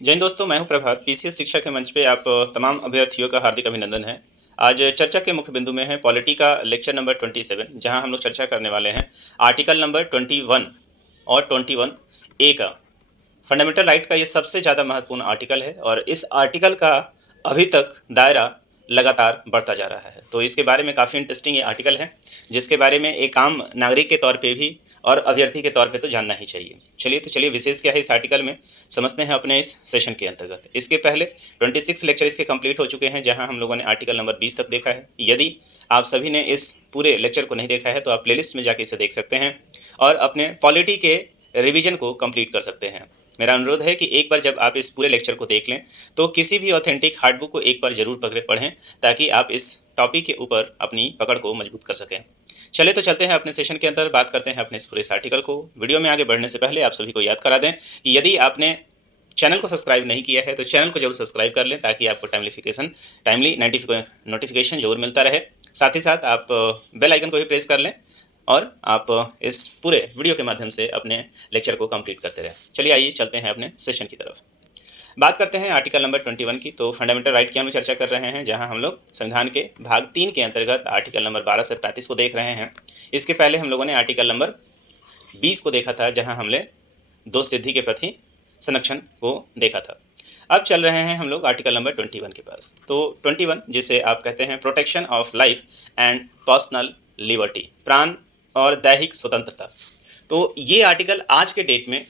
जय हिंद दोस्तों, मैं हूं प्रभात। पीसीएस शिक्षा के मंच पे आप तमाम अभ्यर्थियों का हार्दिक अभिनंदन है। आज चर्चा के मुख्य बिंदु में है पॉलिटी का लेक्चर नंबर 27, जहां हम लोग चर्चा करने वाले हैं आर्टिकल नंबर 21 और 21 ए का। फंडामेंटल राइट का ये सबसे ज़्यादा महत्वपूर्ण आर्टिकल है और इस आर्टिकल का अभी तक दायरा लगातार बढ़ता जा रहा है। तो इसके बारे में काफ़ी इंटरेस्टिंग ये आर्टिकल है, जिसके बारे में एक आम नागरिक के तौर पे भी और अभ्यर्थी के तौर पे तो जानना ही चाहिए। चलिए विशेष क्या है इस आर्टिकल में, समझते हैं अपने इस सेशन के अंतर्गत। इसके पहले 26 लेक्चर इसके कंप्लीट हो चुके हैं, जहां हम लोगों ने आर्टिकल नंबर 20 तक देखा है। यदि आप सभी ने इस पूरे लेक्चर को नहीं देखा है तो आप प्लेलिस्ट में जाके इसे देख सकते हैं और अपने पॉलिटी के रिवीजन को कंप्लीट कर सकते हैं। मेरा अनुरोध है कि एक बार जब आप इस पूरे लेक्चर को देख लें तो किसी भी ऑथेंटिक हार्ड बुक को एक बार जरूर पकड़े पढ़ें, ताकि आप इस टॉपिक के ऊपर अपनी पकड़ को मजबूत कर सकें। चलिए तो चलते हैं अपने सेशन के अंदर, बात करते हैं अपने इस पूरे इस आर्टिकल को। वीडियो में आगे बढ़ने से पहले आप सभी को याद करा दें कि यदि आपने चैनल को सब्सक्राइब नहीं किया है तो चैनल को जरूर सब्सक्राइब कर लें, ताकि आपको टाइमली नोटिफिकेशन जरूर मिलता रहे। साथ ही साथ आप बेल आइकन को भी प्रेस कर लें और आप इस पूरे वीडियो के माध्यम से अपने लेक्चर को कंप्लीट करते रहें। चलिए आइए चलते हैं अपने सेशन की तरफ। बात करते हैं आर्टिकल नंबर 21 की। तो फंडामेंटल राइट की हम लोग चर्चा कर रहे हैं, जहां हम लोग संविधान के भाग 3 के अंतर्गत आर्टिकल नंबर 12 से 35 को देख रहे हैं। इसके पहले हम लोगों ने आर्टिकल नंबर 20 को देखा था, जहां हमने दो सिद्धि के प्रति संरक्षण को देखा था। अब चल रहे हैं हम लोग आर्टिकल नंबर 21 के पास। तो 21, जिसे आप कहते हैं protection of life and personal liberty, प्राण और दैहिक स्वतंत्रता। तो ये आर्टिकल आज के डेट में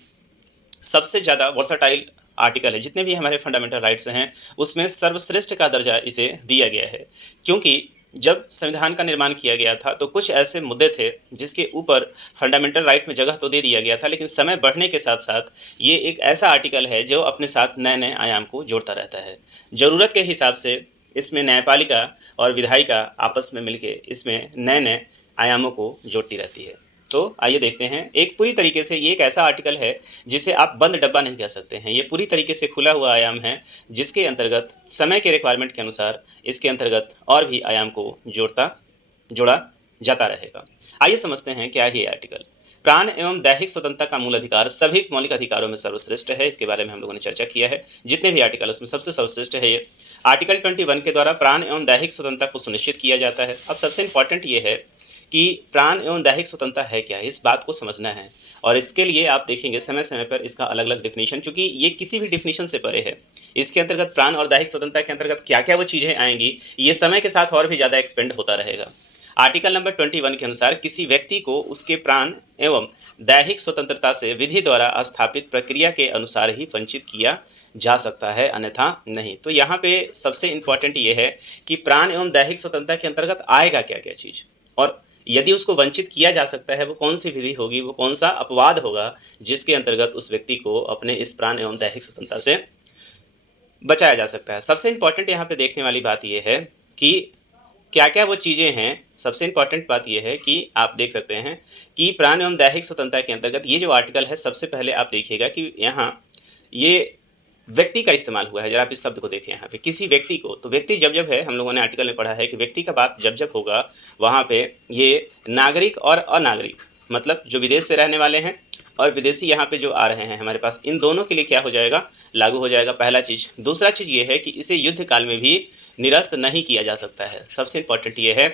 सबसे ज़्यादा वर्सटाइल आर्टिकल है। जितने भी हमारे फंडामेंटल राइट्स हैं उसमें सर्वश्रेष्ठ का दर्जा इसे दिया गया है, क्योंकि जब संविधान का निर्माण किया गया था तो कुछ ऐसे मुद्दे थे जिसके ऊपर फंडामेंटल राइट में जगह तो दे दिया गया था, लेकिन समय बढ़ने के साथ साथ ये एक ऐसा आर्टिकल है जो अपने साथ नए नए आयाम को जोड़ता रहता है। ज़रूरत के हिसाब से इसमें न्यायपालिका और विधायिका आपस में मिलकर इसमें नए नए आयामों को जोड़ती रहती है। तो आइए देखते हैं। एक पूरी तरीके से ये एक ऐसा आर्टिकल है जिसे आप बंद डब्बा नहीं कह सकते हैं। ये पूरी तरीके से खुला हुआ आयाम है, जिसके अंतर्गत समय के रिक्वायरमेंट के अनुसार इसके अंतर्गत और भी आयाम को जोड़ा जाता रहेगा। आइए समझते हैं क्या है ये आर्टिकल। प्राण एवं दैहिक स्वतंत्रता का मूल अधिकार सभी मौलिक अधिकारों में सर्वश्रेष्ठ है। इसके बारे में हम लोगों ने चर्चा किया है। जितने भी आर्टिकल उसमें सबसे सर्वश्रेष्ठ है ये। आर्टिकल 21 के द्वारा प्राण एवं दैहिक स्वतंत्रता को सुनिश्चित किया जाता है। अब सबसे इंपॉर्टेंट ये है कि प्राण एवं दैहिक स्वतंत्रता है क्या, इस बात को समझना है। और इसके लिए आप देखेंगे समय समय पर इसका अलग अलग डिफिनीशन, चूंकि ये किसी भी डिफिनीशन से परे है। इसके अंतर्गत प्राण और दैहिक स्वतंत्रता के अंतर्गत क्या क्या वो चीज़ें आएंगी, ये समय के साथ और भी ज़्यादा एक्सपेंड होता रहेगा। आर्टिकल नंबर 21 के अनुसार किसी व्यक्ति को उसके प्राण एवं दैहिक स्वतंत्रता से विधि द्वारा स्थापित प्रक्रिया के अनुसार ही वंचित किया जा सकता है, अन्यथा नहीं। तो यहाँ पे सबसे इंपॉर्टेंट ये है कि प्राण एवं दैहिक स्वतंत्रता के अंतर्गत आएगा क्या क्या चीज़, और यदि उसको वंचित किया जा सकता है वो कौन सी विधि होगी, वो कौन सा अपवाद होगा जिसके अंतर्गत उस व्यक्ति को अपने इस प्राण एवं दैहिक स्वतंत्रता से बचाया जा सकता है। सबसे इंपॉर्टेंट यहाँ पे देखने वाली बात यह है कि क्या क्या वो चीज़ें हैं। सबसे इंपॉर्टेंट बात यह है कि आप देख सकते हैं कि प्राण एवं दैहिक स्वतंत्रता के अंतर्गत ये जो आर्टिकल है, सबसे पहले आप देखिएगा कि यहाँ ये व्यक्ति का इस्तेमाल हुआ है। जरा आप इस शब्द को देखें यहाँ पे, किसी व्यक्ति को। तो व्यक्ति जब जब है, हम लोगों ने आर्टिकल में पढ़ा है कि व्यक्ति का बात जब जब होगा वहाँ पे ये नागरिक और अनागरिक, मतलब जो विदेश से रहने वाले हैं और विदेशी यहाँ पे जो आ रहे हैं हमारे पास, इन दोनों के लिए क्या हो जाएगा, लागू हो जाएगा, पहला चीज़। दूसरा चीज़ ये है कि इसे युद्ध काल में भी निरस्त नहीं किया जा सकता है। सबसे इंपॉर्टेंट ये है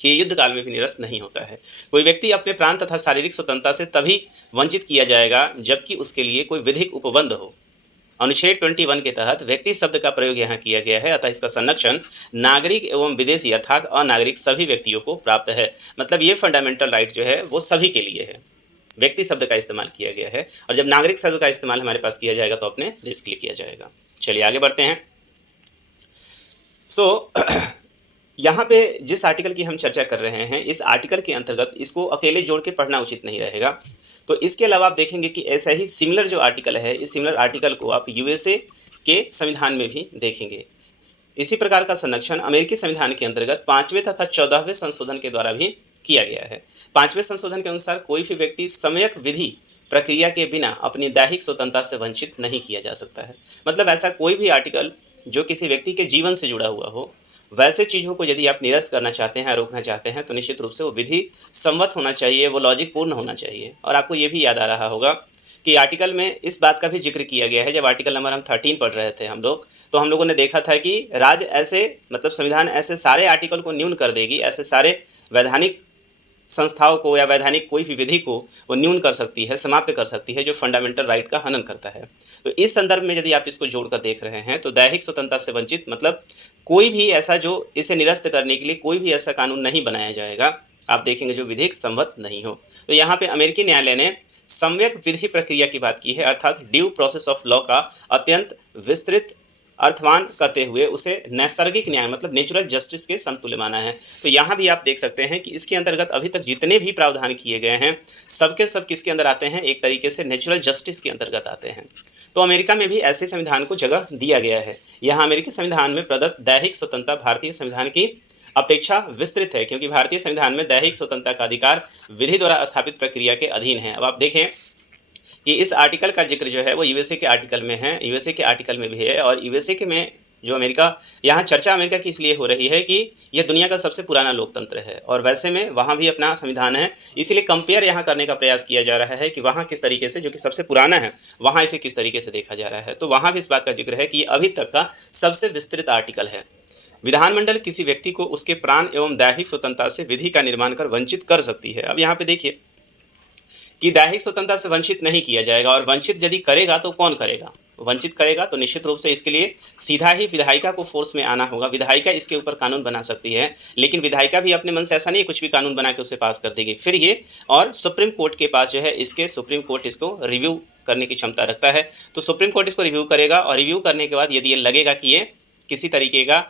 कि युद्ध काल में भी निरस्त नहीं होता है। कोई व्यक्ति अपने प्राण तथा शारीरिक स्वतंत्रता से तभी वंचित किया जाएगा जबकि उसके लिए कोई विधिक उपबंध हो। अनुच्छेद 21 के तहत व्यक्ति शब्द का प्रयोग यहाँ किया गया है, अतः इसका संरक्षण नागरिक एवं विदेशी अर्थात अनागरिक सभी व्यक्तियों को प्राप्त है। मतलब ये फंडामेंटल राइट जो है वो सभी के लिए है। व्यक्ति शब्द का इस्तेमाल किया गया है, और जब नागरिक शब्द का इस्तेमाल हमारे पास किया जाएगा तो अपने देश के लिए किया जाएगा। चलिए आगे बढ़ते हैं। यहाँ पे जिस आर्टिकल की हम चर्चा कर रहे हैं, इस आर्टिकल के अंतर्गत इसको अकेले जोड़ के पढ़ना उचित नहीं रहेगा। तो इसके अलावा आप देखेंगे कि ऐसा ही सिमिलर जो आर्टिकल है, इस सिमिलर आर्टिकल को आप यूएसए के संविधान में भी देखेंगे। इसी प्रकार का संरक्षण अमेरिकी संविधान के अंतर्गत 5वें तथा 14वें संशोधन के द्वारा भी किया गया है। 5वें संशोधन के अनुसार कोई भी व्यक्ति सम्यक विधि प्रक्रिया के बिना अपनी दैहिक स्वतंत्रता से वंचित नहीं किया जा सकता है। मतलब ऐसा कोई भी आर्टिकल जो किसी व्यक्ति के जीवन से जुड़ा हुआ हो, वैसे चीज़ों को यदि आप निरस्त करना चाहते हैं, रोकना चाहते हैं, तो निश्चित रूप से वो विधि सम्मत होना चाहिए, वो लॉजिक पूर्ण होना चाहिए। और आपको ये भी याद आ रहा होगा कि आर्टिकल में इस बात का भी जिक्र किया गया है। जब आर्टिकल नंबर हम 13 पढ़ रहे थे हम लोग, तो हम लोगों ने देखा था कि राज्य ऐसे मतलब संविधान ऐसे सारे आर्टिकल को न्यून कर देगी, ऐसे सारे वैधानिक संस्थाओं को या वैधानिक कोई भी विधि को वो न्यून कर सकती है, समाप्त कर सकती है, जो फंडामेंटल राइट का हनन करता है। तो इस संदर्भ में यदि आप इसको जोड़कर देख रहे हैं तो दैहिक स्वतंत्रता से वंचित मतलब कोई भी ऐसा जो इसे निरस्त करने के लिए कोई भी ऐसा कानून नहीं बनाया जाएगा, आप देखेंगे जो विधिक संवत नहीं हो। तो यहाँ पे अमेरिकी न्यायालय ने सम्यक विधि प्रक्रिया की बात की है, अर्थात ड्यू प्रोसेस ऑफ लॉ का अत्यंत विस्तृत अर्थवान करते हुए उसे नैसर्गिक न्याय मतलब नेचुरल जस्टिस के समतुल्य माना है। तो यहाँ भी आप देख सकते हैं कि इसके अंतर्गत अभी तक जितने भी प्रावधान किए गए हैं सबके सब किसके अंदर आते हैं, एक तरीके से नेचुरल जस्टिस के अंतर्गत आते हैं। तो अमेरिका में भी ऐसे संविधान को जगह दिया गया है। यहाँ अमेरिकी संविधान में प्रदत्त दैहिक स्वतंत्रता भारतीय संविधान की अपेक्षा विस्तृत है, क्योंकि भारतीय संविधान में दैहिक स्वतंत्रता का अधिकार विधि द्वारा स्थापित प्रक्रिया के अधीन है। अब आप देखें कि इस आर्टिकल का जिक्र जो है वो यूएसए के आर्टिकल में है, यूएसए के आर्टिकल में भी है, और यूएसए के में जो अमेरिका, यहाँ चर्चा अमेरिका की इसलिए हो रही है कि यह दुनिया का सबसे पुराना लोकतंत्र है और वैसे में वहाँ भी अपना संविधान है, इसीलिए कंपेयर यहाँ करने का प्रयास किया जा रहा है कि वहाँ किस तरीके से, जो कि सबसे पुराना है, वहाँ इसे किस तरीके से देखा जा रहा है। तो वहाँ भी इस बात का जिक्र है कि अभी तक का सबसे विस्तृत आर्टिकल है। विधानमंडल किसी व्यक्ति को उसके प्राण एवं दैहिक स्वतंत्रता से विधि का निर्माण कर वंचित कर सकती है। अब यहाँ पे देखिए कि दैहिक स्वतंत्रता से वंचित नहीं किया जाएगा, और वंचित यदि करेगा तो कौन करेगा, वंचित करेगा तो निश्चित रूप से इसके लिए सीधा ही विधायिका को फोर्स में आना होगा। विधायिका इसके ऊपर कानून बना सकती है, लेकिन विधायिका भी अपने मन से ऐसा नहीं कुछ भी कानून बना के उसे पास कर देगी, फिर ये और सुप्रीम कोर्ट के पास जो है इसके सुप्रीम कोर्ट इसको रिव्यू करने की क्षमता रखता है। तो सुप्रीम कोर्ट इसको रिव्यू करेगा और रिव्यू करने के बाद यदि ये लगेगा कि ये किसी तरीके का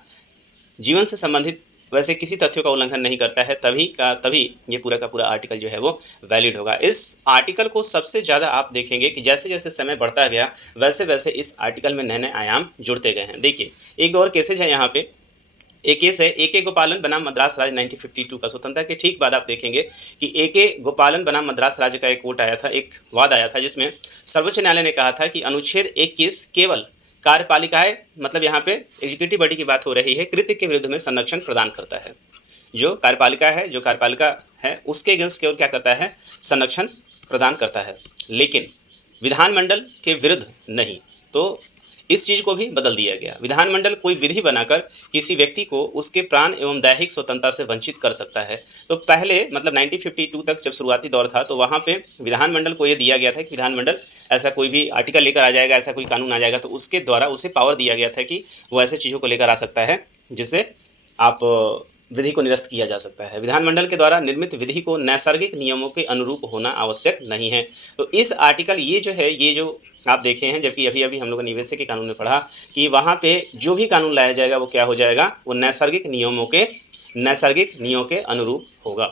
जीवन से संबंधित वैसे किसी तथ्यों का उल्लंघन नहीं करता है, तभी ये पूरा का पूरा आर्टिकल जो है वो वैलिड होगा। इस आर्टिकल को सबसे ज़्यादा आप देखेंगे कि जैसे जैसे समय बढ़ता गया वैसे वैसे इस आर्टिकल में नए नए आयाम जुड़ते गए हैं। देखिए एक दो और केसेज है यहाँ पे। एक केस है ए के गोपालन बनाम मद्रास राज्य 1952 का। स्वतंत्रता के ठीक बाद आप देखेंगे कि ए के गोपालन बनाम मद्रास राज्य का एक कोर्ट आया था, एक वाद आया था, जिसमें सर्वोच्च न्यायालय ने कहा था कि अनुच्छेद 21 केवल कार्यपालिकाएं मतलब यहाँ पे एग्जीक्यूटिव बॉडी की बात हो रही है, कृत्य के विरुद्ध में संरक्षण प्रदान करता है। जो कार्यपालिका है उसके अगेंस्ट केवल क्या करता है, संरक्षण प्रदान करता है, लेकिन विधानमंडल के विरुद्ध नहीं। तो इस चीज़ को भी बदल दिया गया। विधानमंडल कोई विधि बनाकर किसी व्यक्ति को उसके प्राण एवं दैहिक स्वतंत्रता से वंचित कर सकता है। तो पहले मतलब 1952 तक जब शुरुआती दौर था तो वहाँ पे विधानमंडल को ये दिया गया था कि विधानमंडल ऐसा कोई भी आर्टिकल लेकर आ जाएगा, ऐसा कोई कानून आ जाएगा तो उसके द्वारा उसे पावर दिया गया था कि वो ऐसे चीज़ों को लेकर आ सकता है जिससे आप विधि को निरस्त किया जा सकता है। विधानमंडल के द्वारा निर्मित विधि को नैसर्गिक नियमों के अनुरूप होना आवश्यक नहीं है। तो इस आर्टिकल ये जो आप देखे हैं, जबकि अभी हम लोगों ने यूएसए के कानून में पढ़ा कि वहाँ पे जो भी कानून लाया जाएगा वो क्या हो जाएगा, वो नैसर्गिक नियमों के अनुरूप होगा।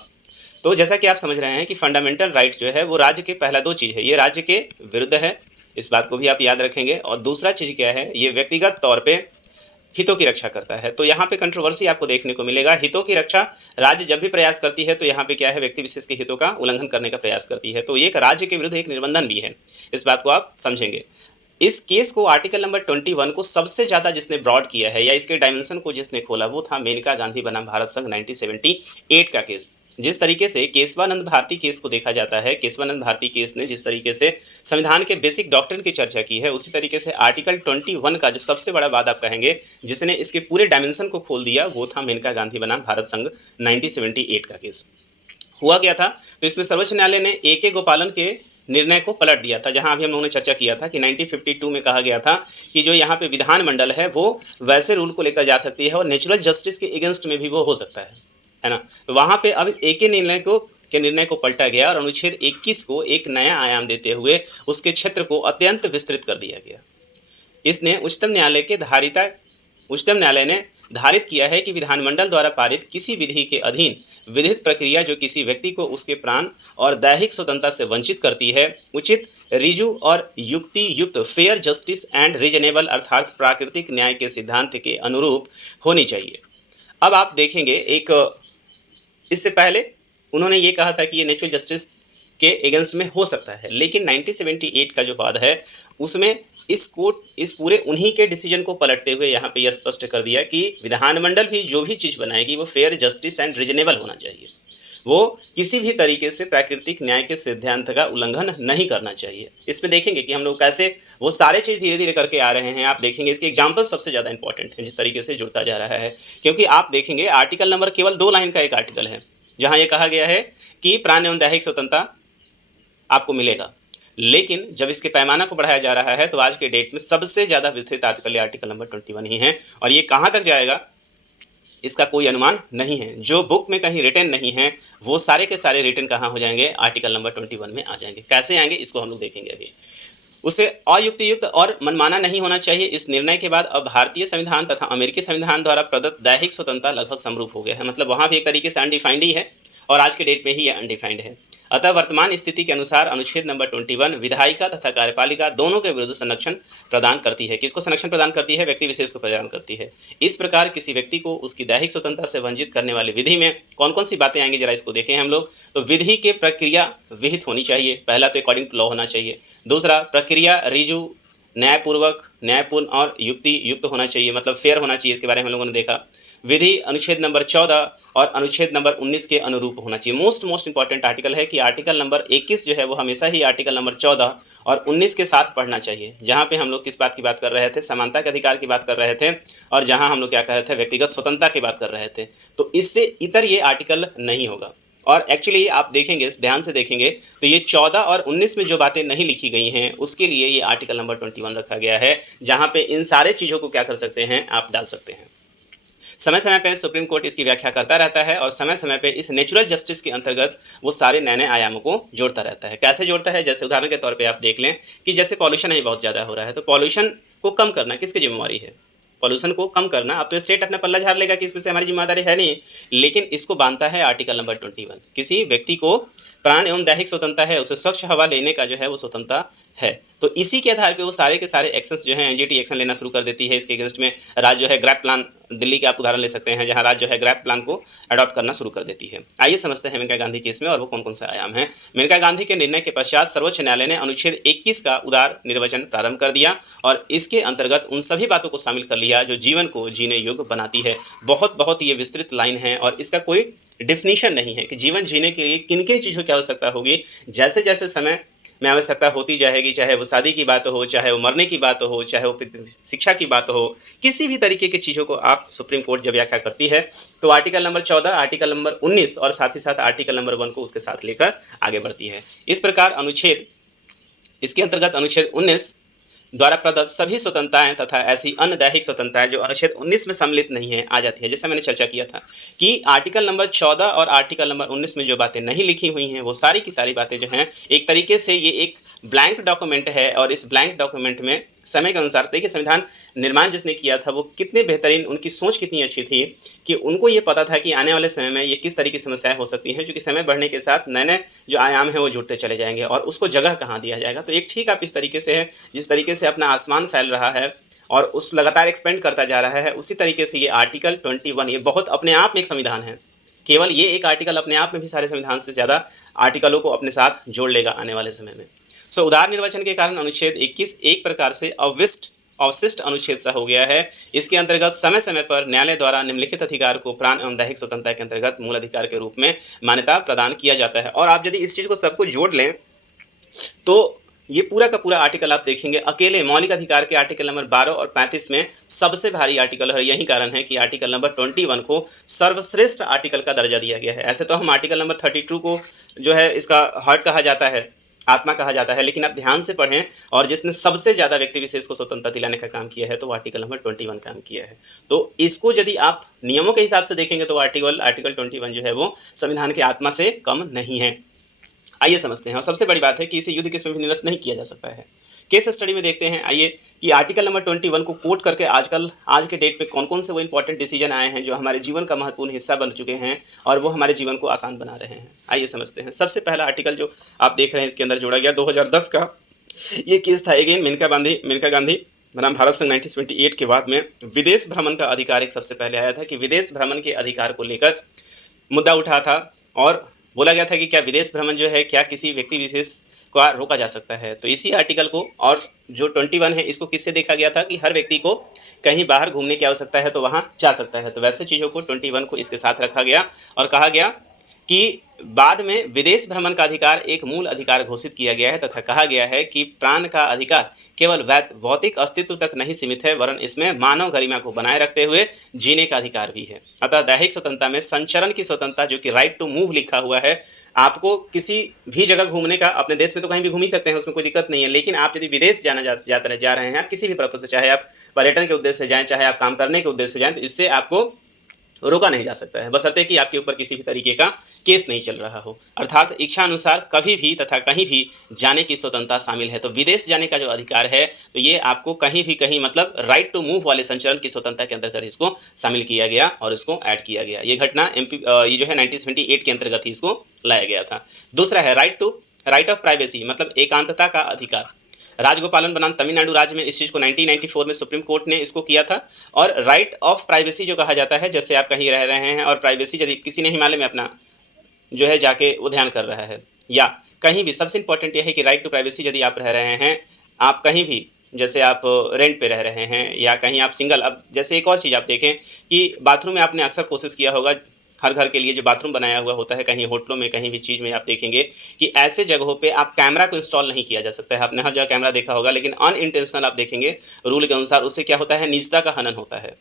तो जैसा कि आप समझ रहे हैं कि फंडामेंटल राइट जो है वो राज्य के पहला दो चीज़ है, ये राज्य के विरुद्ध है, इस बात को भी आप याद रखेंगे, और दूसरा चीज़ क्या है, ये व्यक्तिगत तौर पर हितों की रक्षा करता है। तो यहाँ पे कंट्रोवर्सी आपको देखने को मिलेगा। हितों की रक्षा राज्य जब भी प्रयास करती है तो यहाँ पे क्या है, व्यक्ति विशेष के हितों का उल्लंघन करने का प्रयास करती है। तो ये एक राज्य के विरुद्ध एक निर्बंधन भी है, इस बात को आप समझेंगे। इस केस को आर्टिकल नंबर 21 को सबसे ज़्यादा जिसने ब्रॉड किया है या इसके डायमेंशन को जिसने खोला वो था मेनका गांधी बनाम भारत संघ 1978 का केस। जिस तरीके से केशवानंद भारती केस को देखा जाता है, केशवानंद भारती केस ने जिस तरीके से संविधान के बेसिक डॉक्ट्रिन की चर्चा की है, उसी तरीके से आर्टिकल 21 का जो सबसे बड़ा बात आप कहेंगे जिसने इसके पूरे डायमेंशन को खोल दिया वो था मेनका गांधी बनाम भारत संघ 1978 का केस। हुआ क्या था, तो इसमें सर्वोच्च न्यायालय ने ए के गोपालन के निर्णय को पलट दिया था, जहां अभी हम लोगों ने चर्चा किया था कि 1952 में कहा गया था कि जो यहाँ पे विधानमंडल है वो वैसे रूल को लेकर जा सकती है और नेचुरल जस्टिस के अगेंस्ट में भी वो हो सकता है ना। तो वहाँ पे अब एक के निर्णय को पलटा गया और अनुच्छेद 21 को एक नया आयाम देते हुए उसके क्षेत्र को अत्यंत विस्तृत कर दिया गया। इसने उच्चतम न्यायालय ने धारित किया है कि विधानमंडल द्वारा पारित किसी विधि के अधीन विधित प्रक्रिया जो किसी व्यक्ति को उसके प्राण और दैहिक स्वतंत्रता से वंचित करती है, उचित, ऋजु और युक्ति युक्त फेयर जस्टिस एंड रीजनेबल अर्थात प्राकृतिक न्याय के सिद्धांत के अनुरूप होनी चाहिए। अब आप देखेंगे इससे पहले उन्होंने ये कहा था कि ये नेचुरल जस्टिस के अगेंस्ट में हो सकता है, लेकिन 1978 का जो वाद है उसमें इस पूरे उन्हीं के डिसीजन को पलटते हुए यहाँ पे यह स्पष्ट कर दिया कि विधानमंडल भी जो भी चीज़ बनाएगी वो फेयर जस्टिस एंड रीजनेबल होना चाहिए। वो किसी भी तरीके से प्राकृतिक न्याय के सिद्धांत का उल्लंघन नहीं करना चाहिए। इसमें देखेंगे कि हम लोग कैसे वो सारे चीज़ धीरे-धीरे करके आ रहे हैं। आप देखेंगे इसके एग्ज़ाम्पल सबसे ज़्यादा इंपॉर्टेंट है, जिस तरीके से जुड़ता जा रहा है। क्योंकि आप देखेंगे आर्टिकल नंबर केवल 2 लाइन का एक आर्टिकल है, जहाँ ये कहा गया है कि प्राण एवं दैहिक स्वतंत्रता आपको मिलेगा। लेकिन जब इसके पैमाना को बढ़ाया जा रहा है, तो आज के डेट में सबसे ज़्यादा विस्तृत आर्टिकल ये आर्टिकल नंबर 21 ही है, और ये कहाँ तक जाएगा इसका कोई अनुमान नहीं है। जो बुक में कहीं रिटन नहीं है, वो सारे के सारे रिटन कहाँ हो जाएंगे, आर्टिकल नंबर 21 में आ जाएंगे। कैसे आएंगे इसको हम लोग देखेंगे अभी। उसे अयुक्तियुक्त और मनमाना नहीं होना चाहिए। इस निर्णय के बाद अब भारतीय संविधान तथा अमेरिकी संविधान द्वारा प्रदत्त दैहिक स्वतंत्रता लगभग समरूप हो गया है। मतलब वहाँ भी एक तरीके से अनडिफाइंड ही है, और आज के डेट में ही ये अनडिफाइंड है। अतः वर्तमान स्थिति के अनुसार अनुच्छेद नंबर 21 विधायिका तथा कार्यपालिका दोनों के विरुद्ध संरक्षण प्रदान करती है। किसको संरक्षण प्रदान करती है? व्यक्ति विशेष को प्रदान करती है। इस प्रकार किसी व्यक्ति को उसकी दैहिक स्वतंत्रता से वंचित करने वाली विधि में कौन कौन सी बातें आएंगी, जरा इसको देखें हम लोग। तो विधि के प्रक्रिया विहित होनी चाहिए। पहला तो अकॉर्डिंग टू लॉ होना चाहिए। दूसरा, प्रक्रिया रिजु, न्यायपूर्वक, न्यायपूर्ण और युक्ति युक्त होना चाहिए, मतलब फेयर होना चाहिए। इसके बारे में हम लोगों ने देखा। विधि अनुच्छेद नंबर 14 और अनुच्छेद नंबर 19 के अनुरूप होना चाहिए। मोस्ट इंपॉर्टेंट आर्टिकल है कि आर्टिकल नंबर 21 जो है वो हमेशा ही आर्टिकल नंबर 14 और 19 के साथ पढ़ना चाहिए। जहाँ पे हम लोग किस बात की बात कर रहे थे? समानता के अधिकार की बात कर रहे थे, और जहाँ हम लोग क्या कर रहे थे? व्यक्तिगत स्वतंत्रता की बात कर रहे थे। तो इससे इतर ये आर्टिकल नहीं होगा। और एक्चुअली आप देखेंगे, ध्यान से देखेंगे, तो ये 14 और 19 में जो बातें नहीं लिखी गई हैं, उसके लिए ये आर्टिकल नंबर 21 रखा गया है, जहाँ पे इन सारे चीज़ों को क्या कर सकते हैं, आप डाल सकते हैं। समय समय पे सुप्रीम कोर्ट इसकी व्याख्या करता रहता है, और समय समय पे इस नेचुरल जस्टिस के अंतर्गत वो सारे नए नए आयामों को जोड़ता रहता है। कैसे जोड़ता है? जैसे उदाहरण के तौर पे आप देख लें कि जैसे पॉल्यूशन ही बहुत ज़्यादा हो रहा है, तो पॉल्यूशन को कम करना किसकी जिम्मेवारी है? पॉल्यूशन को कम करना अब तो स्टेट अपना पल्ला झाड़ लेगा कि इसमें से हमारी जिम्मेदारी है नहीं, लेकिन इसको बांधता है आर्टिकल नंबर 21। किसी व्यक्ति को प्राण एवं दैहिक स्वतंत्रता है, उसे स्वच्छ हवा लेने का जो है वो स्वतंत्रता है। तो इसी के आधार पे वो सारे के सारे एक्शंस जो है एनजीटी एक्शन लेना शुरू कर देती है। इसके अगेंस्ट में राज्य जो है ग्रैप प्लान, दिल्ली के आप उदाहरण ले सकते हैं, जहां राज्य जो है ग्रैप प्लान को अडॉप्ट करना शुरू कर देती है। आइए समझते हैं मेनका गांधी केस में और वो कौन कौन से आयाम हैं। मेनका गांधी के निर्णय के पश्चात सर्वोच्च न्यायालय ने अनुच्छेद 21 का उदार निर्वचन प्रारंभ कर दिया, और इसके अंतर्गत उन सभी बातों को शामिल कर लिया जो जीवन को जीने योग्य बनाती है। बहुत ये विस्तृत लाइन है, और इसका कोई डिफिनीशन नहीं है कि जीवन जीने के लिए किन किन चीज़ों की आवश्यकता होगी। जैसे जैसे समय में आवश्यकता होती जाएगी, चाहे वो शादी की बात हो, चाहे वो मरने की बात हो, चाहे वो शिक्षा की बात हो, किसी भी तरीके की चीज़ों को आप सुप्रीम कोर्ट जब व्याख्या करती है, तो आर्टिकल नंबर 14, आर्टिकल नंबर 19 और साथ ही साथ आर्टिकल नंबर 1 को उसके साथ लेकर आगे बढ़ती है। इस प्रकार इसके अंतर्गत अनुच्छेद 19 द्वारा प्रदत्त सभी स्वतंत्रताएं तथा ऐसी अन्य दैहिक स्वतंत्रताएं जो अनुच्छेद 19 में सम्मिलित नहीं है, आ जाती है। जैसे मैंने चर्चा किया था कि आर्टिकल नंबर 14 और आर्टिकल नंबर 19 में जो बातें नहीं लिखी हुई हैं, वो सारी की सारी बातें जो हैं एक तरीके से ये एक ब्लैंक डॉक्यूमेंट है, और इस ब्लैंक डॉक्यूमेंट में समय के अनुसार देखिए संविधान निर्माण जिसने किया था वो कितने बेहतरीन, उनकी सोच कितनी अच्छी थी कि उनको ये पता था कि आने वाले समय में ये किस तरह की समस्याएं हो सकती हैं, क्योंकि समय बढ़ने के साथ नए नए जो आयाम हैं वो जुड़ते चले जाएंगे, और उसको जगह कहाँ दिया जाएगा। तो एक ठीक आप इस तरीके से है, जिस तरीके से अपना आसमान फैल रहा है और उस लगातार एक्सपेंड करता जा रहा है, उसी तरीके से ये आर्टिकल 21 ये बहुत अपने आप में एक संविधान है। केवल ये एक आर्टिकल अपने आप में भी सारे संविधान से ज़्यादा आर्टिकलों को अपने साथ जोड़ लेगा आने वाले समय में। उदार निर्वाचन के कारण अनुच्छेद 21 एक प्रकार से अवशिष्ट अनुच्छेद सा हो गया है। इसके अंतर्गत समय समय पर न्यायालय द्वारा निम्नलिखित अधिकार को प्राण एवं दैहिक स्वतंत्रता के अंतर्गत मूल अधिकार के रूप में मान्यता प्रदान किया जाता है। और आप यदि इस चीज़ को सबको जोड़ लें तो ये पूरा का पूरा आर्टिकल आप देखेंगे अकेले मौलिक अधिकार के आर्टिकल नंबर 12 और 35 में सबसे भारी आर्टिकल है। यही कारण है कि आर्टिकल नंबर 21 को सर्वश्रेष्ठ आर्टिकल का दर्जा दिया गया है। ऐसे तो हम आर्टिकल नंबर 32 को जो है इसका हार्ट कहा जाता है, आत्मा कहा जाता है, लेकिन आप ध्यान से पढ़ें, और जिसने सबसे ज़्यादा व्यक्ति विशेष को स्वतंत्रता दिलाने का काम किया है तो वो आर्टिकल नंबर 21 काम किया है। तो इसको यदि आप नियमों के हिसाब से देखेंगे तो आर्टिकल 21 जो है वो संविधान की आत्मा से कम नहीं है। आइए समझते हैं। और सबसे बड़ी बात है कि इसे युद्ध केस में भी निरस्त नहीं किया जा सकता है। केस स्टडी में देखते हैं आइए कि आर्टिकल नंबर 21 को कोट करके आज के डेट पे कौन कौन से वो इंपॉर्टेंट डिसीजन आए हैं जो हमारे जीवन का महत्वपूर्ण हिस्सा बन चुके हैं और वो हमारे जीवन को आसान बना रहे हैं। आइए समझते हैं। सबसे पहला आर्टिकल जो आप देख रहे हैं इसके अंदर जोड़ा गया 2010 का ये केस था। अगेन मेनका गांधी बनाम भारत संघ 1978 के बाद में विदेश भ्रमण का अधिकार एक सबसे पहले आया था कि विदेश भ्रमण के अधिकार को लेकर मुद्दा उठा था और बोला गया था कि क्या विदेश भ्रमण जो है क्या किसी व्यक्ति विशेष को रोका जा सकता है। तो इसी आर्टिकल को और जो 21 है इसको किससे देखा गया था कि हर व्यक्ति को कहीं बाहर घूमने की आवश्यकता है तो वहाँ जा सकता है। तो वैसे चीज़ों को 21 को इसके साथ रखा गया और कहा गया कि बाद में विदेश भ्रमण का अधिकार एक मूल अधिकार घोषित किया गया है तथा कहा गया है कि प्राण का अधिकार केवल भौतिक अस्तित्व तक नहीं सीमित है, वरन इसमें मानव गरिमा को बनाए रखते हुए जीने का अधिकार भी है। अतः दैहिक स्वतंत्रता में संचरण की स्वतंत्रता, जो कि राइट टू मूव लिखा हुआ है, आपको किसी भी जगह घूमने का, अपने देश में तो कहीं भी घूम ही सकते हैं, उसमें कोई दिक्कत नहीं है, लेकिन आप यदि विदेश जा रहे हैं, आप किसी भी पर्पज से, चाहे आप पर्यटन के उद्देश्य से जाएं, चाहे आप काम करने के उद्देश्य से जाएं, तो इससे आपको रोका नहीं जा सकता है, बशर्ते कि आपके ऊपर किसी भी तरीके का केस नहीं चल रहा हो। अर्थात इच्छा अनुसार कभी भी तथा कहीं भी जाने की स्वतंत्रता शामिल है। तो विदेश जाने का जो अधिकार है, तो ये आपको कहीं भी कहीं मतलब राइट टू मूव वाले संचरण की स्वतंत्रता के अंतर्गत इसको शामिल किया गया और इसको ऐड किया गया। ये घटना ये जो है 1978 के अंतर्गत ही इसको लाया गया था। दूसरा है राइट ऑफ प्राइवेसी, मतलब एकांतता का अधिकार। राजगोपालन बनाम तमिलनाडु राज्य में इस चीज़ को 1994 में सुप्रीम कोर्ट ने इसको किया था। और राइट ऑफ प्राइवेसी जो कहा जाता है, जैसे आप कहीं रह रहे हैं और प्राइवेसी, यदि किसी ने हिमालय में अपना जो है जाके वो ध्यान कर रहा है, या कहीं भी, सबसे इंपॉर्टेंट यह है कि राइट टू प्राइवेसी, यदि आप रह रहे हैं, आप कहीं भी, जैसे आप रेंट पे रह रहे हैं या कहीं आप सिंगल, अब जैसे एक और चीज़ आप देखें कि बाथरूम में आपने अक्सर कोशिश किया होगा, हर घर के लिए जो बाथरूम बनाया हुआ होता है, कहीं होटलों में, कहीं भी चीज़ में आप देखेंगे कि ऐसे जगहों पे आप कैमरा को इंस्टॉल नहीं किया जा सकता है। आपने हर जगह कैमरा देखा होगा, लेकिन अनइंटेंशनल आप देखेंगे रूल के अनुसार, उससे क्या होता है, निजता का हनन होता है।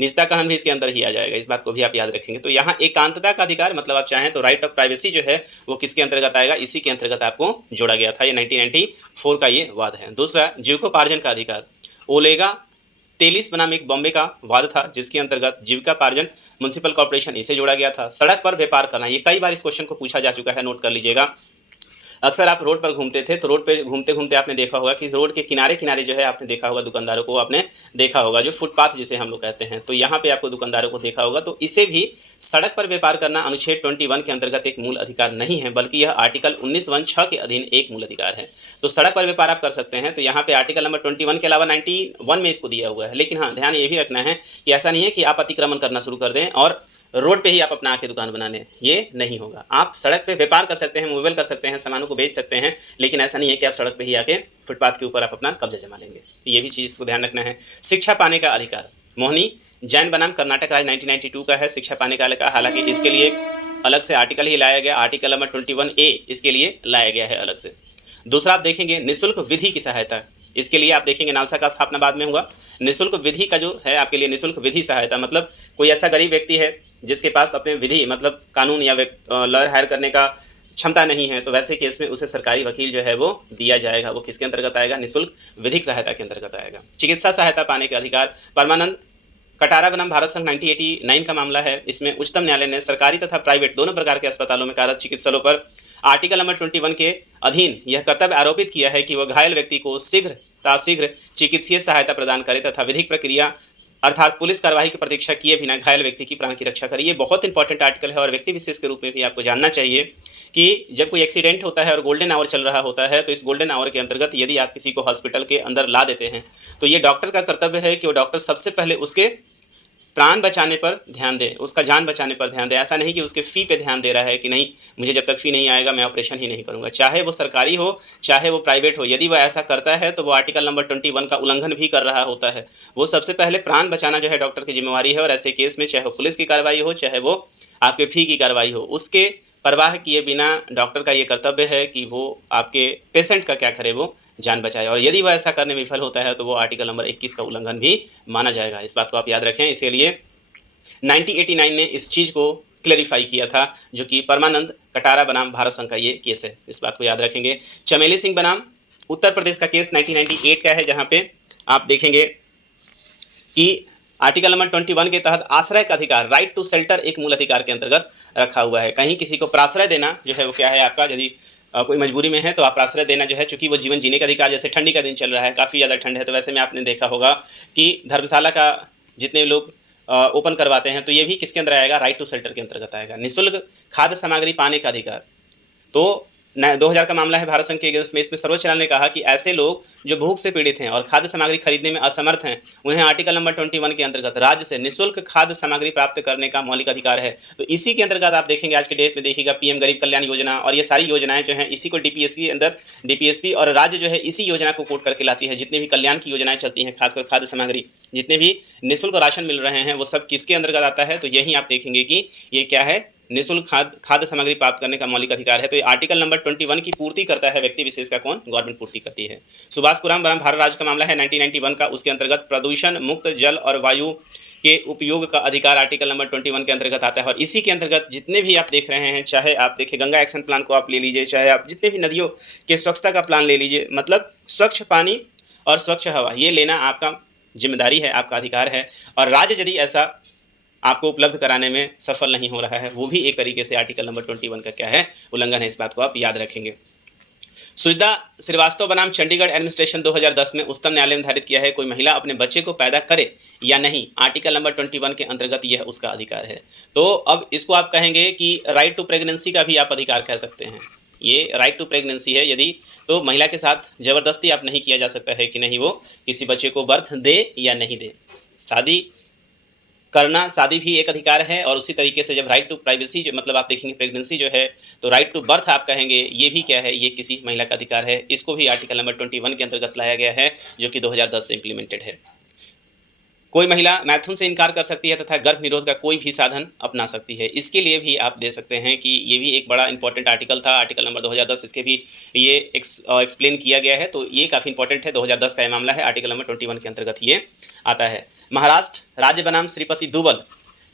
निजता का हनन भी इसके अंदर ही आ जाएगा, इस बात को भी आप याद रखेंगे। तो यहाँ एकांतता का अधिकार, मतलब आप चाहें तो राइट ऑफ प्राइवेसी जो है वो किसके अंतर्गत आएगा, इसी के अंतर्गत आपको जोड़ा गया था। ये 1994 का ये वाद है। दूसरा, जीविकोपार्जन का अधिकार। ओलेगा तेलिस बनाम एक बॉम्बे का वाद था, जिसके अंतर्गत जीविकापार्जन म्युनिसिपल कॉर्पोरेशन, इसे जोड़ा गया था। सड़क पर व्यापार करना, ये कई बार इस क्वेश्चन को पूछा जा चुका है, नोट कर लीजिएगा। अक्सर आप रोड पर घूमते थे, तो रोड पे घूमते घूमते आपने देखा होगा कि रोड के किनारे किनारे जो है आपने देखा होगा दुकानदारों को, आपने देखा होगा, जो फुटपाथ जिसे हम लोग कहते हैं, तो यहाँ पे आपको दुकानदारों को देखा होगा। तो इसे भी सड़क पर व्यापार करना अनुच्छेद 21 के अंतर्गत एक मूल अधिकार नहीं है, बल्कि यह आर्टिकल 19(1)(6) के अधीन एक मूल अधिकार है। तो सड़क पर व्यापार आप कर सकते हैं, तो यहाँ पे आर्टिकल नंबर 21 के अलावा 91 में इसको दिया हुआ है। लेकिन हाँ, ध्यान ये भी रखना है कि ऐसा नहीं है कि आप अतिक्रमण करना शुरू कर दें और रोड पे ही आप अपना आके दुकान बना लें, ये नहीं होगा। आप सड़क पे व्यापार कर सकते हैं, मूवेबल कर सकते हैं, सामानों को बेच सकते हैं, लेकिन ऐसा नहीं है कि आप सड़क पे ही आके फुटपाथ के ऊपर आप अपना कब्जा जमा लेंगे। ये भी चीज़ को ध्यान रखना है। शिक्षा पाने का अधिकार। मोहिनी जैन बनाम कर्नाटक राज्य 1992 का है शिक्षा पाने का अधिकार। हालांकि इसके लिए एक अलग से आर्टिकल ही लाया गया, आर्टिकल नंबर 21A इसके लिए लाया गया है अलग से। दूसरा आप देखेंगे निःशुल्क विधि की सहायता। इसके लिए आप देखेंगे नालसा का स्थापना बाद में हुआ। निःशुल्क विधि का जो है आपके लिए, निःशुल्क विधि सहायता मतलब कोई ऐसा गरीब व्यक्ति है जिसके पास अपने विधि मतलब कानून या लॉयर हायर करने का क्षमता नहीं है, तो वैसे केस में उसे सरकारी वकील जो है वो दिया जाएगा। वो किसके अंतर्गत आएगा, निःशुल्क विधिक सहायता के अंतर्गत आएगा। चिकित्सा सहायता पाने के अधिकार। परमानंद कटारा बनाम भारत संघ 1989 का मामला है। इसमें उच्चतम न्यायालय ने सरकारी तथा प्राइवेट दोनों प्रकार के अस्पतालों में कार्यरत चिकित्सकों पर आर्टिकल नंबर 21 के अधीन यह कर्तव्य आरोपित किया है कि वह घायल व्यक्ति को शीघ्र चिकित्सीय सहायता प्रदान करे तथा विधिक प्रक्रिया अर्थात पुलिस कार्रवाई की प्रतीक्षा किए बिना घायल व्यक्ति की प्राण की रक्षा करे। ये बहुत इंपॉर्टेंट आर्टिकल है और व्यक्ति विशेष के रूप में भी आपको जानना चाहिए कि जब कोई एक्सीडेंट होता है और गोल्डन आवर चल रहा होता है, तो इस गोल्डन आवर के अंतर्गत यदि आप किसी को हॉस्पिटल के अंदर ला देते हैं, तो ये डॉक्टर का कर्तव्य है कि वो डॉक्टर सबसे पहले उसके प्राण बचाने पर ध्यान दे, उसका जान बचाने पर ध्यान दे। ऐसा नहीं कि उसके फ़ी पे ध्यान दे रहा है कि नहीं, मुझे जब तक फ़ी नहीं आएगा मैं ऑपरेशन ही नहीं करूँगा। चाहे वो सरकारी हो, चाहे वो प्राइवेट हो, यदि वह ऐसा करता है तो वो आर्टिकल नंबर 21 का उल्लंघन भी कर रहा होता है। वो सबसे पहले प्राण बचाना जो है डॉक्टर की जिम्मेवारी है, और ऐसे केस में चाहे वो पुलिस की कार्रवाई हो, चाहे वो आपके फ़ी की कार्रवाई हो, उसके परवाह किए बिना डॉक्टर का ये कर्तव्य है कि वो आपके पेशेंट का क्या करे, वो जान बचाए। और यदि वह ऐसा करने में विफल होता है तो वो आर्टिकल नंबर 21 का उल्लंघन भी माना जाएगा। इस बात को आप याद रखें। इसलिए 1989 ने इस चीज़ को क्लैरिफाई किया था, जो कि परमानंद कटारा बनाम भारत संघ का ये केस है। इस बात को याद रखेंगे। चमेली सिंह बनाम उत्तर प्रदेश का केस 1998 का है, जहाँ पे आप देखेंगे कि आर्टिकल नंबर 21 के तहत आश्रय का अधिकार, राइट टू शेल्टर, एक मूल अधिकार के अंतर्गत रखा हुआ है। कहीं किसी को प्राश्रय देना जो है वो क्या है आपका, यदि कोई मजबूरी में है तो आप आश्रय देना जो है, चूंकि वो जीवन जीने का अधिकार, जैसे ठंडी का दिन चल रहा है, काफ़ी ज़्यादा ठंड है, तो वैसे में आपने देखा होगा कि धर्मशाला का जितने लोग ओपन करवाते हैं, तो ये भी किसके अंदर आएगा, राइट टू शेल्टर के अंतर्गत आएगा। निःशुल्क खाद्य सामग्री पाने का अधिकार, तो 2000 का मामला है भारत संघ के अगेंस्ट में। इसमें सर्वोच्च न्यायालय ने कहा कि ऐसे लोग जो भूख से पीड़ित हैं और खाद्य सामग्री खरीदने में असमर्थ हैं, उन्हें आर्टिकल नंबर 21 के अंतर्गत राज्य से निःशुल्क खाद्य सामग्री प्राप्त करने का मौलिक अधिकार है। तो इसी के अंतर्गत आप देखेंगे आज के डेट में देखिएगा पीएम गरीब कल्याण योजना और ये सारी योजनाएं जो हैं, इसी को डीपीएसपी अंदर डीपीएसपी और राज्य जो है इसी योजना को कोट करके लाती है। जितने भी कल्याण की योजनाएं चलती हैं, खासकर खाद्य सामग्री, जितने भी निःशुल्क राशन मिल रहे हैं, वो सब किसके अंतर्गत आता है, तो यही आप देखेंगे कि ये क्या है, निःशुल्क खाद्य सामग्री प्राप्त करने का मौलिक अधिकार है। तो ये आर्टिकल नंबर 21 की पूर्ति करता है व्यक्ति विशेष का, कौन? गवर्नमेंट पूर्ति करती है। सुभाष कुराम बनाम भारत राज्य का मामला है 1991 का, उसके अंतर्गत प्रदूषण मुक्त जल और वायु के उपयोग का अधिकार आर्टिकल नंबर 21 के अंतर्गत आता है। और इसी के अंतर्गत जितने भी आप देख रहे हैं, चाहे आप देखिए गंगा एक्शन प्लान को आप ले लीजिए, चाहे आप जितने भी नदियों के स्वच्छता का प्लान ले लीजिए, मतलब स्वच्छ पानी और स्वच्छ हवा ये लेना आपका जिम्मेदारी है, आपका अधिकार है। और राज्य यदि ऐसा आपको उपलब्ध कराने में सफल नहीं हो रहा है, वो भी एक तरीके से आर्टिकल नंबर 21 का क्या है? उल्लंघन है। इस बात को आप याद रखेंगे। सुजता श्रीवास्तव बनाम चंडीगढ़ एडमिनिस्ट्रेशन 2010 में उच्चतम न्यायालय ने निर्धारित किया है कोई महिला अपने बच्चे को पैदा करे या नहीं, आर्टिकल नंबर 21 के अंतर्गत यह उसका अधिकार है। तो अब इसको आप कहेंगे कि राइट टू प्रेगनेंसी का भी आप अधिकार कह सकते हैं। ये राइट टू प्रेगनेंसी है, यदि तो महिला के साथ ज़बरदस्ती आप नहीं किया जा सकता है कि नहीं वो किसी बच्चे को बर्थ दे या नहीं दे। शादी भी एक अधिकार है। और उसी तरीके से जब राइट टू प्राइवेसी जो मतलब आप देखेंगे प्रेगनेंसी जो है, तो राइट टू बर्थ आप कहेंगे ये भी क्या है? ये किसी महिला का अधिकार है। इसको भी आर्टिकल नंबर 21 के अंतर्गत लाया गया है, जो कि 2010 से इम्प्लीमेंटेड है। कोई महिला मैथुन से इनकार कर सकती है तथा गर्भ निरोध का कोई भी साधन अपना सकती है। इसके लिए भी आप दे सकते हैं कि ये भी एक बड़ा इंपॉर्टेंट आर्टिकल था, आर्टिकल नंबर 2010, इसके भी ये एक्सप्लेन किया गया है। तो ये काफ़ी इंपॉर्टेंट है, 2010 का ये मामला है, आर्टिकल नंबर 21 के अंतर्गत ये आता है। महाराष्ट्र राज्य बनाम श्रीपति दुबल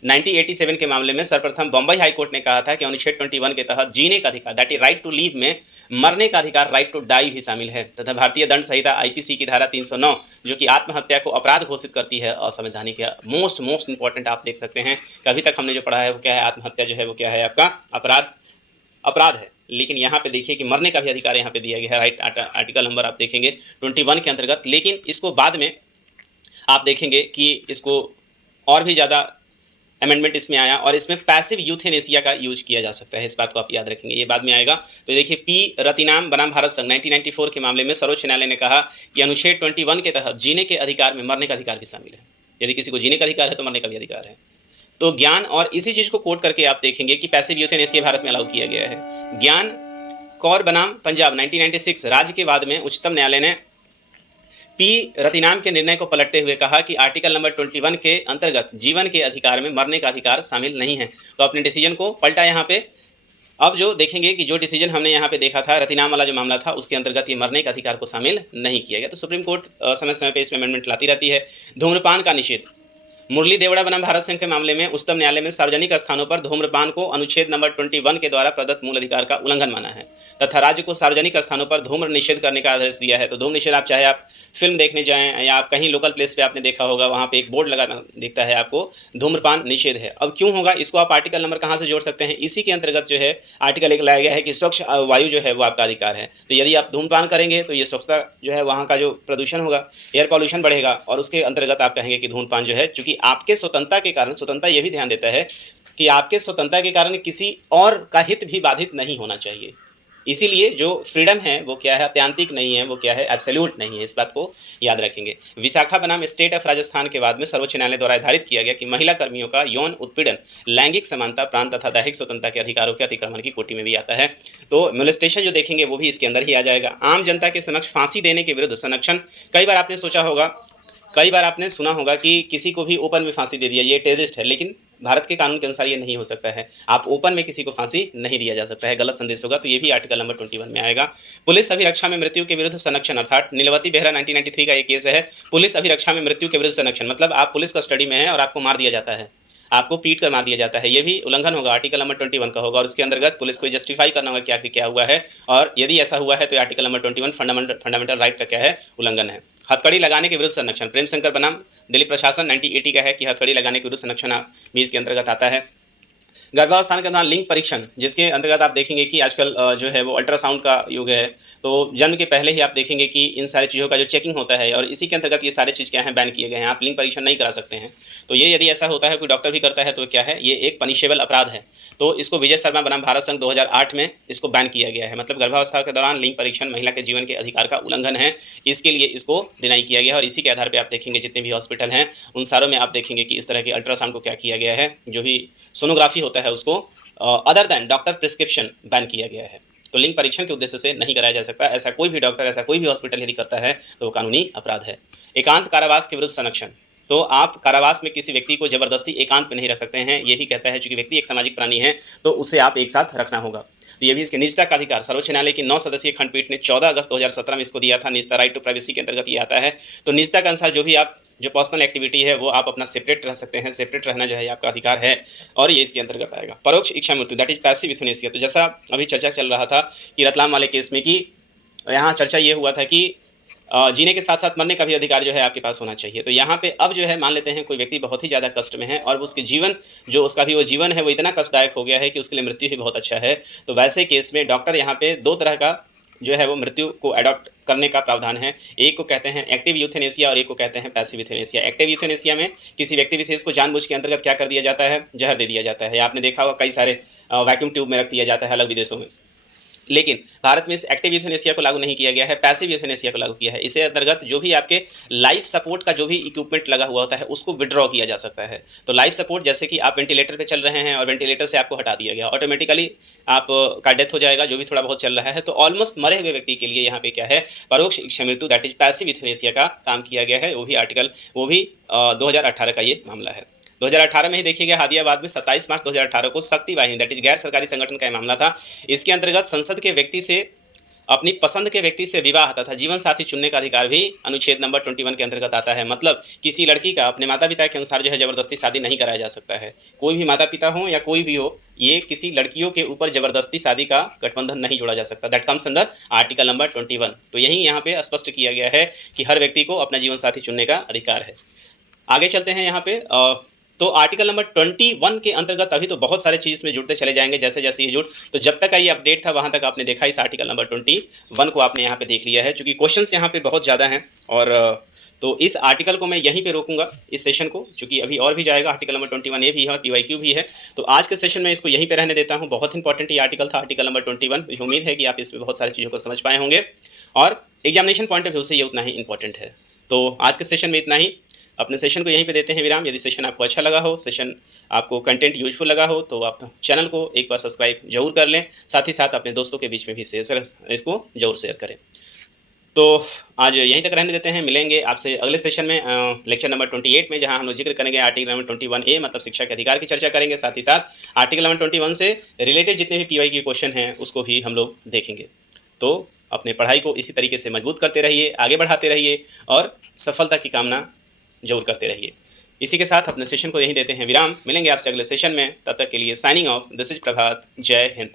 1987 के मामले में सर्वप्रथम बम्बई हाईकोर्ट ने कहा था कि अनुच्छेद 21 के तहत जीने का अधिकार, that is right to live, में मरने का अधिकार, राइट टू डाई, भी शामिल है। तथा भारतीय दंड संहिता आईपीसी की धारा 309 जो कि आत्महत्या को अपराध घोषित करती है, असंवैधानिक है। मोस्ट इंपॉर्टेंट आप देख सकते हैं कि अभी तक हमने जो पढ़ा है वो क्या है? आत्महत्या जो है वो क्या है? आपका अपराध है। लेकिन यहाँ पे देखिए कि मरने का भी अधिकार यहाँ पे दिया गया है, राइट। आर्टिकल नंबर आप देखेंगे 21 के अंतर्गत। लेकिन इसको बाद में आप देखेंगे कि इसको और भी ज़्यादा अमेंडमेंट इसमें आया और इसमें पैसिव यूथेनेसिया का यूज किया जा सकता है। इस बात को आप याद रखेंगे, ये बाद में आएगा। तो देखिए पी रतिनाम बनाम भारत संघ 1994 के मामले में सर्वोच्च न्यायालय ने कहा कि अनुच्छेद 21 के तहत जीने के अधिकार में मरने का अधिकार भी शामिल है। यदि किसी को जीने का अधिकार है तो मरने का भी अधिकार है। तो ज्ञान, और इसी चीज़ को कोट करके आप देखेंगे कि पैसिव यूथेनेसिया भारत में अलाउ किया गया है। ज्ञान कौर बनाम पंजाब 1996 राज्य के वाद में उच्चतम न्यायालय ने पी रतिनाम के निर्णय को पलटते हुए कहा कि आर्टिकल नंबर 21 के अंतर्गत जीवन के अधिकार में मरने का अधिकार शामिल नहीं है। तो अपने डिसीजन को पलटा यहाँ पे। अब जो देखेंगे कि जो डिसीजन हमने यहाँ पे देखा था, रतिनाम वाला जो मामला था, उसके अंतर्गत ये मरने के अधिकार को शामिल नहीं किया गया। तो सुप्रीम कोर्ट समय समय पर इसमें अमेंडमेंट लाती रहती है। धूम्रपान का निषेध, मुरली देवड़ा बनाम भारत संघ के मामले में उच्चतम न्यायालय में सार्वजनिक स्थानों पर धूम्रपान को अनुच्छेद नंबर 21 के द्वारा प्रदत्त मूल अधिकार का उल्लंघन माना है तथा राज्य को सार्वजनिक स्थानों पर धूम्र निषेध करने का आदेश दिया है। तो धूम्र निषेध आप चाहे आप फिल्म देखने जाएं या आप कहीं लोकल प्लेस पे आपने देखा होगा, वहाँ पे एक बोर्ड लगा दिखता है आपको, धूम्रपान निषेध है। अब क्यों होगा, इसको आप आर्टिकल नंबर कहाँ से जोड़ सकते हैं? इसी के अंतर्गत जो है आर्टिकल 1 लाया गया है कि स्वच्छ वायु जो है वो आपका अधिकार है। तो यदि आप धूम्रपान करेंगे तो ये स्वच्छता जो है वहाँ का जो प्रदूषण होगा, एयर पॉल्यूशन बढ़ेगा, और उसके अंतर्गत आप कहेंगे कि धूम्रपान जो है, चूँकि आपके स्वतंत्रता के कारण, स्वतंत्रता ये भी ध्यान देता है कि आपके स्वतंत्रता के कारण किसी और का हित भी बाधित नहीं होना चाहिए। इसीलिए जो फ्रीडम है वो क्या है? अत्यांतिक नहीं है, वो क्या है? एब्सोल्यूट नहीं है। इस बात को याद रखेंगे। विशाखा बनाम स्टेट ऑफ राजस्थान के बाद में सर्वोच्च न्यायालय द्वारा निर्धारित किया गया कि महिला कर्मियों का यौन उत्पीड़न लैंगिक समानता, प्रांत तथा दैहिक स्वतंत्रता के अधिकारों के अतिक्रमण की कोटि में भी आता है। तो मोलेस्टेशन जो देखेंगे वो भी इसके अंदर ही आ जाएगा। आम जनता के समक्ष फांसी देने के विरुद्ध संरक्षण, कई बार आपने सोचा होगा, कई बार आपने सुना होगा कि किसी को भी ओपन में फांसी दे दिया, ये टेररिस्ट है, लेकिन भारत के कानून के अनुसार ये नहीं हो सकता है। आप ओपन में किसी को फांसी नहीं दिया जा सकता है, गलत संदेश होगा। तो ये भी आर्टिकल नंबर 21 में आएगा। पुलिस अभिरक्षा में मृत्यु के विरुद्ध संरक्षण, अर्थात नीलवती बेहरा 1993 का ये केस है। पुलिस अभिरक्षा में मृत्यु के विरुद्ध संरक्षण, मतलब आप पुलिस कस्टडी में है और आपको मार दिया जाता है, आपको पीट कर मार दिया जाता है, ये भी उल्लंघन होगा, आर्टिकल नंबर 21 का होगा। और उसके अंतर्गत पुलिस को जस्टिफाई करना होगा क्या हुआ है, और यदि ऐसा हुआ है तो आर्टिकल नंबर 21 फंडामेंटल राइट का क्या है? उल्लंघन है। हथकड़ी लगाने के विरुद्ध संरक्षण, प्रेम शंकर बनाम दिल्ली प्रशासन 1980 का है कि हथकड़ी लगाने के विरुद्ध संरक्षण भी इसके अंतर्गत आता है। गर्भावस्थान के दौरान लिंग परीक्षण, जिसके अंतर्गत आप देखेंगे कि आजकल जो है वो अल्ट्रासाउंड का युग है। तो जन्म के पहले ही आप देखेंगे कि इन सारी चीज़ों का जो चेकिंग होता है, और इसी के अंतर्गत ये सारे चीज़ क्या हैं? बैन किए गए हैं। आप लिंग परीक्षण नहीं करा सकते हैं। तो ये यदि ऐसा होता है, कोई डॉक्टर भी करता है, तो क्या है? ये एक पनिशेबल अपराध है। तो इसको विजय शर्मा बनाम भारत संघ 2008 में इसको बैन किया गया है। मतलब गर्भावस्था के दौरान लिंग परीक्षण महिला के जीवन के अधिकार का उल्लंघन है, इसके लिए इसको डिनाई किया गया है। और इसी के आधार पर आप देखेंगे जितने भी हॉस्पिटल हैं उन सारों में आप देखेंगे कि इस तरह के अल्ट्रासाउंड को क्या किया गया है, जो भी सोनोग्राफी होता है उसको other than doctor prescription ban किया गया है। तो लिंग परीक्षण के उद्देश्य से नहीं कराया जा सकता। ऐसा कोई भी डॉक्टर, ऐसा कोई भी हॉस्पिटल यदि करता है तो वो कानूनी अपराध है। एकांत कारावास के विरुद्ध संरक्षण, तो आप कारावास में किसी व्यक्ति को जबरदस्ती एकांत में नहीं रख सकते हैं। ये भी कहता है चूंकि व्यक्ति एक सामाजिक प्राणी है तो उसे आप एक साथ रखना होगा। तो ये भी इसके निजता का अधिकार सर्वोच्च न्यायालय की 9 सदस्यीय खंडपीठ ने 14 अगस्त 2017 में इसको दिया था। निजता राइट टू प्राइवेसी के अंतर्गत ये आता है। तो निजता के अनुसार जो भी आप जो पर्सनल एक्टिविटी है वो आप अपना सेपरेट रह सकते हैं, सेपरेट रहना जो है आपका अधिकार है और ये इसके अंतर्गत आएगा। परोक्ष इच्छा मृत्यु दैट इज पैसिव यूथनेसिया। तो जैसा अभी चर्चा चल रहा था कि रतलाम वाले केस में कि यहाँ चर्चा ये हुआ था कि जीने के साथ साथ मरने का भी अधिकार जो है आपके पास होना चाहिए। तो यहाँ पे अब जो है मान लेते हैं कोई व्यक्ति बहुत ही ज़्यादा कष्ट में है और उसके जीवन जो उसका भी वो जीवन है वो इतना कष्टदायक हो गया है कि उसके लिए मृत्यु ही बहुत अच्छा है। तो वैसे केस में डॉक्टर यहाँ पे दो तरह का जो है वो मृत्यु को अडॉप्ट करने का प्रावधान है। एक को कहते हैं एक्टिव यूथेनेसिया और एक को कहते हैं पैसिव यूथेनेसिया। एक्टिव यूथेनेसिया में किसी व्यक्ति विशेष को जानबूझ के अंतर्गत क्या कर दिया जाता है, जहर दे दिया जाता है। आपने देखा होगा कई सारे वैक्यूम ट्यूब में रख दिया जाता है अलग विदेशों में, लेकिन भारत में इस एक्टिव यूथेनेसिया को लागू नहीं किया गया है, पैसिव यूथेनेसिया को लागू किया है। इसे अंतर्गत जो भी आपके लाइफ सपोर्ट का जो भी इक्विपमेंट लगा हुआ होता है उसको विड्रॉ किया जा सकता है। तो लाइफ सपोर्ट जैसे कि आप वेंटिलेटर पे चल रहे हैं और वेंटिलेटर से आपको हटा दिया गया, ऑटोमेटिकली आप का डेथ हो जाएगा जो भी थोड़ा बहुत चल रहा है। तो ऑलमोस्ट मरे हुए व्यक्ति के लिए यहाँ पे क्या है, परोक्ष इच्छा मृत्यु दैट इज पैसिव यूथेनेसिया का काम किया गया है। वो भी 2018 का ये मामला है। 2018 में ही देखिएगा हादियाबाद में 27 मार्च 2018 को शक्ति वाहिनी दैट इज गैर सरकारी संगठन का मामला था। इसके अंतर्गत संसद के व्यक्ति से अपनी पसंद के व्यक्ति से विवाह तथा जीवन साथी चुनने का अधिकार भी अनुच्छेद नंबर 21 के अंतर्गत आता है। मतलब किसी लड़की का अपने माता पिता के अनुसार जो है जबरदस्ती शादी नहीं कराया जा सकता है। कोई भी माता पिता हो या कोई भी हो, ये किसी लड़कियों के ऊपर जबरदस्ती शादी का गठबंधन नहीं जोड़ा जा सकता। That comes under article number 21। तो यही यहाँ पे स्पष्ट किया गया है कि हर व्यक्ति को अपना जीवन साथी चुनने का अधिकार है। आगे चलते हैं यहाँ पे तो आर्टिकल नंबर 21 के अंतर्गत अभी तो बहुत सारे चीज़ में जुड़ते चले जाएंगे जैसे जैसे ये जुड़। तो जब तक का ये अपडेट था वहाँ तक आपने देखा इस आर्टिकल नंबर 21 को आपने यहाँ पे देख लिया है। चूँकि क्वेश्चंस यहाँ पे बहुत ज़्यादा हैं और तो इस आर्टिकल को मैं यहीं पे रोकूंगा इस सेशन को, चूँकि अभी और भी जाएगा। आर्टिकल नंबर 21 ये भी है और PYQ भी है। तो आज के सेशन में इसको यहीं पे रहने देता हूँ। बहुत इंपॉर्टेंट ये आर्टिकल था, आर्टिकल नंबर 21। मुझे उम्मीद है कि आप इसमें बहुत सारी चीज़ों को समझ पाए होंगे और एग्जामिनेशन पॉइंट ऑफ व्यू से ये उतना ही इंपॉर्टेंट है। तो आज के सेशन में इतना ही। अपने सेशन को यहीं पे देते हैं विराम। यदि सेशन आपको अच्छा लगा हो, सेशन आपको कंटेंट यूजफुल लगा हो तो आप चैनल को एक बार सब्सक्राइब जरूर कर लें। साथ ही साथ अपने दोस्तों के बीच में भी इसको जरूर शेयर करें। तो आज यहीं तक रहने देते हैं। मिलेंगे आपसे अगले सेशन में लेक्चर नंबर 28 में, जहां हम लोग जिक्र करेंगे आर्टिकल नंबर 21A मतलब शिक्षा के अधिकार की चर्चा करेंगे। साथ ही साथ आर्टिकल नंबर 21 से रिलेटेड जितने भी PY के क्वेश्चन हैं उसको भी हम लोग देखेंगे। तो अपने पढ़ाई को इसी तरीके से मजबूत करते रहिए, आगे बढ़ाते रहिए और सफलता की कामना जरूर करते रहिए। इसी के साथ अपने सेशन को यहीं देते हैं विराम। मिलेंगे आपसे अगले सेशन में, तब तक के लिए साइनिंग ऑफ। दिस इज प्रभात। जय हिंद।